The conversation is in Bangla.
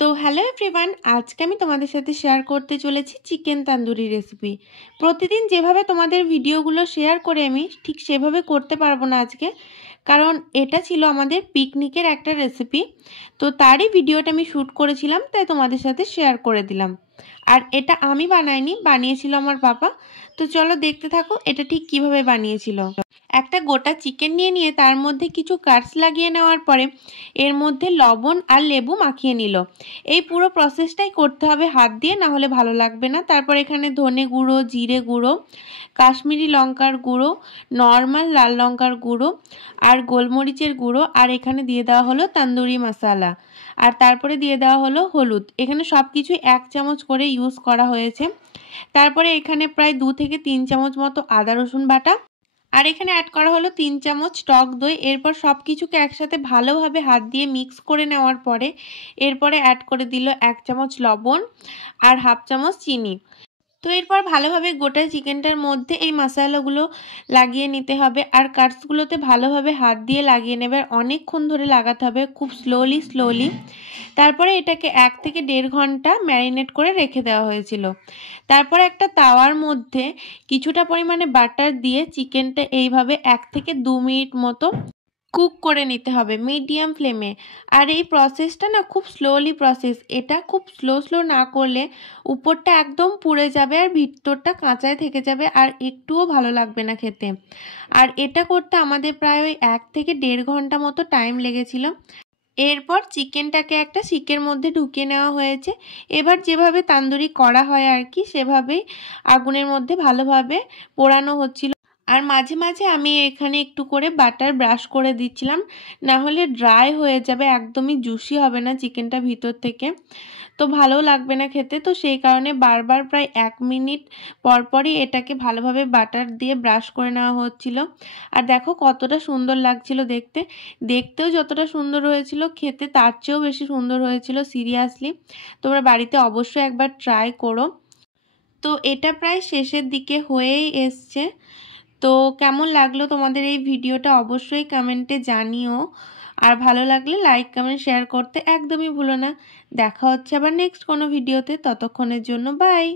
তো হ্যালো এভরিওয়ান, আজকে আমি তোমাদের সাথে শেয়ার করতে চলেছি চিকেন তান্দুরি রেসিপি। প্রতিদিন যেভাবে তোমাদের ভিডিওগুলো শেয়ার করে আমি ঠিক সেভাবে করতে পারবো না আজকে, কারণ এটা ছিল আমাদের পিকনিকের একটা রেসিপি। তো তারই ভিডিওটা আমি শ্যুট করেছিলাম, তাই তোমাদের সাথে শেয়ার করে দিলাম। আর এটা আমি বানাইনি, বানিয়েছিল আমার বাবা। তো চলো দেখতে থাকো এটা ঠিক কিভাবে বানিয়েছিল। একটা গোটা চিকেন নিয়ে তার মধ্যে কিছু কাটস লাগিয়ে নেওয়ার পরে এর মধ্যে লবণ আর লেবু মাখিয়ে নিল। এই পুরো প্রসেসটাই করতে হবে হাত দিয়ে, না হলে ভালো লাগবে না। তারপর এখানে ধনে গুঁড়ো, জিরে গুঁড়ো, কাশ্মীরি লঙ্কার গুঁড়ো, নর্মাল লাল লঙ্কার গুঁড়ো আর গোলমরিচের গুঁড়ো, আর এখানে দিয়ে দেওয়া হলো তান্দুরি মশলা, আর তারপরে দিয়ে দেওয়া হলো হলুদ। এখানে সব কিছু 1 চামচ করে ইউজ করা হয়েছে। তারপরে এখানে প্রায় 2 থেকে 3 চামচ মতো আদা রসুন বাটা, আর এখানে অ্যাড করা হলো 3 চামচ টক দই। এরপর সব কিছুকে একসাথে ভালোভাবে হাত দিয়ে মিক্স করে নেওয়ার পরে এরপরে অ্যাড করে দিল 1 চামচ লবণ আর 1/2 চামচ চিনি। তো এরপর ভালোভাবে গোটা চিকেনটার মধ্যে এই মশলাগুলো লাগিয়ে নিতে হবে, আর কাটসগুলোতে ভালোভাবে হাত দিয়ে লাগিয়ে নেবে। অনেকক্ষণ ধরে লাগাতে হবে, খুব স্লোলি। তারপরে এটাকে 1 থেকে 1.5 ঘন্টা ম্যারিনেট করে রেখে দেওয়া হয়েছিল। তারপর একটা তাওয়ার মধ্যে কিছুটা পরিমাণে বাটার দিয়ে চিকেনটা এইভাবে 1 থেকে 2 মিনিট মতো কুক করে নিতে হবে মিডিয়াম ফ্লেমে। আর এই প্রসেসটা না খুব স্লোলি প্রসেস, এটা খুব স্লো না করলে উপরটা একদম পুড়ে যাবে আর ভিতরটা কাঁচাই থেকে যাবে, আর একটুও ভালো লাগবে না খেতে। আর এটা করতে আমাদের প্রায় ওই 1 থেকে 1.5 ঘন্টা মতো টাইম লেগেছিল। এরপর চিকেনটাকে একটা শিকের মধ্যে ঢুকিয়ে নেওয়া হয়েছে। এবার যেভাবে তান্দুরি করা হয় আর কি, সেভাবেই আগুনের মধ্যে ভালোভাবে পোড়ানো হচ্ছিল। আর মাঝে মাঝে আমি এখানে একটু করে বাটার ব্রাশ করে দিচ্ছিলাম, না হলে ড্রাই হয়ে যাবে, একদমই জুসি হবে না চিকেনটা ভিতর থেকে, তো ভালো লাগবে না খেতে। তো সেই কারণে বারবার প্রায় 1 মিনিট পরপরই এটাকে ভালোভাবে বাটার দিয়ে ব্রাশ করে নেওয়া হচ্ছিল। আর দেখো কতটা সুন্দর লাগছিল দেখতে, দেখতেও যতটা সুন্দর হয়েছিল খেতে তার চেয়েও বেশি সুন্দর হয়েছিল। সিরিয়াসলি তোমরা বাড়িতে অবশ্যই একবার ট্রাই করো। তো এটা প্রায় শেষের দিকে হয়েই এসছে। তো কেমন লাগলো তোমাদের এই ভিডিওটা অবশ্যই কমেন্টে জানিও, আর ভালো লাগলে লাইক কমেন্ট শেয়ার করতে একদমই ভুলো না। দেখা হচ্ছে আবার নেক্সট কোনো ভিডিওতে, ততক্ষণের জন্য বাই।